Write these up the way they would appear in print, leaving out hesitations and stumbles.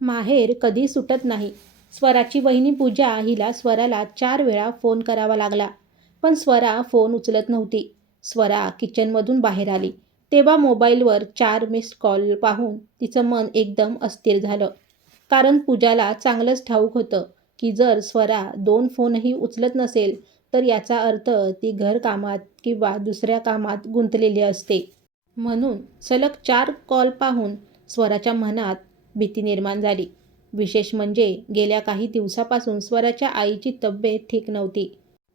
माहेर कधी सुटत नाही. स्वराची वहिनी पूजा हिला स्वराला 4 वेळा फोन करावा लागला. पण स्वरा फोन उचलत नव्हती. स्वरा किचनमधून बाहेर आली. तेव्हा मोबाईलवर 4 मिस्ड कॉल पाहून तिचं मन एकदम अस्थिर झालं. कारण पूजाला चांगलंच ठाऊक होतं की जर स्वरा 2 फोनही उचलत नसेल तर याचा अर्थ ती घरकामात किंवा दुसऱ्या कामात गुंतलेली असते. म्हणून सलग 4 कॉल पाहून स्वराच्या मनात भीती निर्माण झाली. विशेष म्हणजे गेल्या काही दिवसापासून स्वराच्या आईची तब्येत ठीक नव्हती.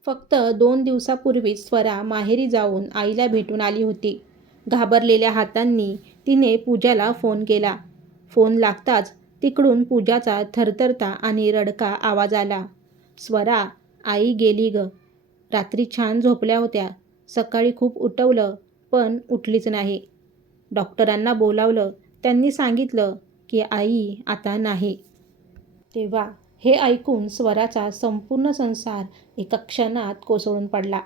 फक्त 2 दिवसापूर्वीच स्वरा माहेरी जाऊन आईला भेटून आली होती. घाबरलेल्या हातांनी तिने पूजाला फोन केला. फोन लागताच तिकडून पूजाचा थरथरता आणि रडका आवाज आला. स्वरा, आई गेली ग. रात्री छान झोपल्या होत्या. सकाळी खूप उठवलं पण उठलीच नाही. डॉक्टरांना बोलावलं. त्यांनी सांगितलं की आई आता नाही. तेव्हा हे ऐकून स्वराचा संपूर्ण संसार एका क्षणात कोसळून पडला.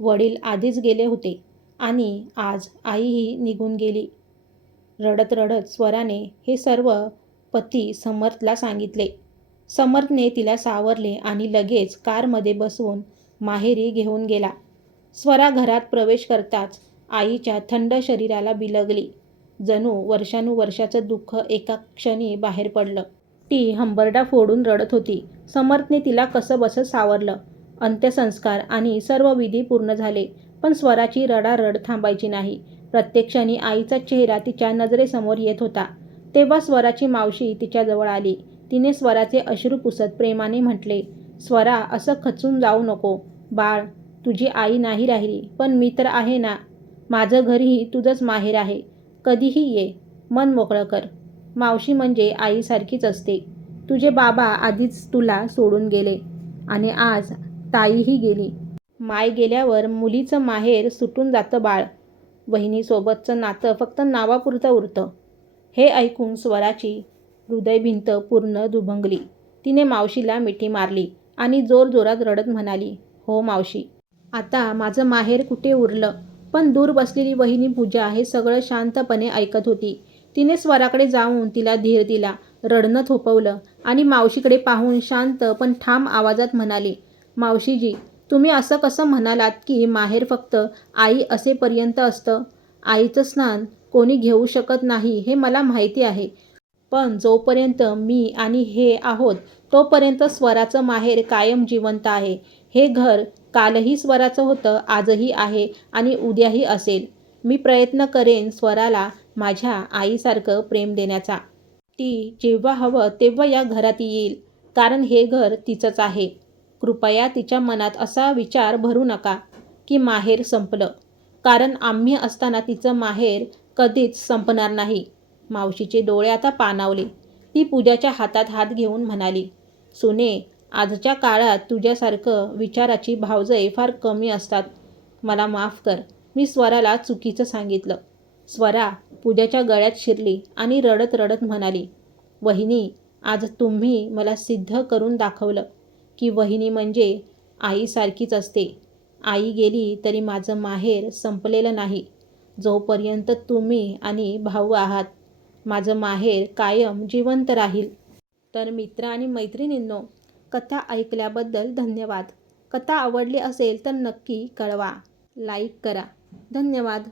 वडील आधीच गेले होते आणि आज आईही निघून गेली. रडत रडत स्वराने हे सर्व पती समर्थला सांगितले. समर्थने तिला सावरले आणि लगेच कारमध्ये बसवून माहेरी घेऊन गेला. स्वरा घरात प्रवेश करताच आईच्या थंड शरीराला बिलगली. जणू वर्षानुवर्षाचं दुःख एका क्षणी बाहेर पडलं. ती हंबरडा फोडून रडत होती. समर्थने तिला कसंबसं सावरलं. अंत्यसंस्कार आणि सर्व विधी पूर्ण झाले. पण स्वराची रडारड थांबायची नाही. प्रत्येक क्षणी आईचा चेहरा तिच्या नजरेसमोर येत होता. तेव्हा स्वराची मावशी तिच्याजवळ आली. तिने स्वराचे अश्रू पुसत प्रेमाने म्हटले, स्वरा, असं खचून जाऊ नको. बाळ, तुझी आई नाही राहिली, पण मी तर आहे ना. माझं घरही तुझंच माहेर आहे. कधीही ये, मन मोकळं कर. मावशी म्हणजे आईसारखीच असते. तुझे बाबा आधीच तुला सोडून गेले आणि आज ताईही गेली. माय गेल्यावर मुलीचं माहेर सुटून जातं बाळ. बहिणीसोबतचं नातं फक्त नावापुरतं उरतं. हे ऐकून स्वराची हृदयभिंत पूर्ण दुभंगली. तिने मावशीला मिठी मारली आणि जोरजोरात रडत म्हणाली, हो मावशी, आता माझं माहेर कुठे उरलं. पण दूर बसलेली वहिनी पूजा हे सगळं शांतपणे ऐकत होती. तिने स्वराकडे जाऊन तिला धीर दिला, रडणं थोपवलं आणि मावशीकडे पाहून शांत पण ठाम आवाजात म्हणाली, मावशीजी, तुम्ही असं कसं म्हणालात की माहेर फक्त आई असेपर्यंत असतं. आईचं स्थान कोणी घेऊ शकत नाही हे मला माहिती आहे. पण जोपर्यंत मी आणि हे आहोत तोपर्यंत स्वराचं माहेर कायम जिवंत आहे. हे घर कालही स्वराचं होतं, आजही आहे आणि उद्याही असेल. मी प्रयत्न करेन स्वराला माझ्या आईसारखं प्रेम देण्याचा. ती जेव्हा हवं तेव्हा या घरात येईल, कारण हे घर तिचंच आहे. कृपया तिच्या मनात असा विचार भरू नका की माहेर संपलं, कारण आम्ही असताना तिचं माहेर कधीच संपणार नाही. मावशीचे डोळे आता पाणावले. ती पूजाच्या हातात हात घेऊन म्हणाली, सुने, आजच्या काळात तुझ्यासारखं विचाराची भावजय फार कमी असतात. मला माफ कर, मी स्वराला चुकीचं सांगितलं. स्वरा पूजाच्या गळ्यात शिरली आणि रडत रडत म्हणाली, वहिनी, आज तुम्ही मला सिद्ध करून दाखवलं की वहिनी म्हणजे आईसारखीच असते. आई गेली तरी माझं माहेर संपलेलं नाही. जोपर्यंत तुम्ही आणि भाऊ आहात, माझं माहेर कायम जिवंत राहील. तर मित्र आणि मैत्रिणींनो, कथा ऐकल्याबद्दल धन्यवाद. कथा आवडली असेल तर नक्की कळवा, लाईक करा. धन्यवाद.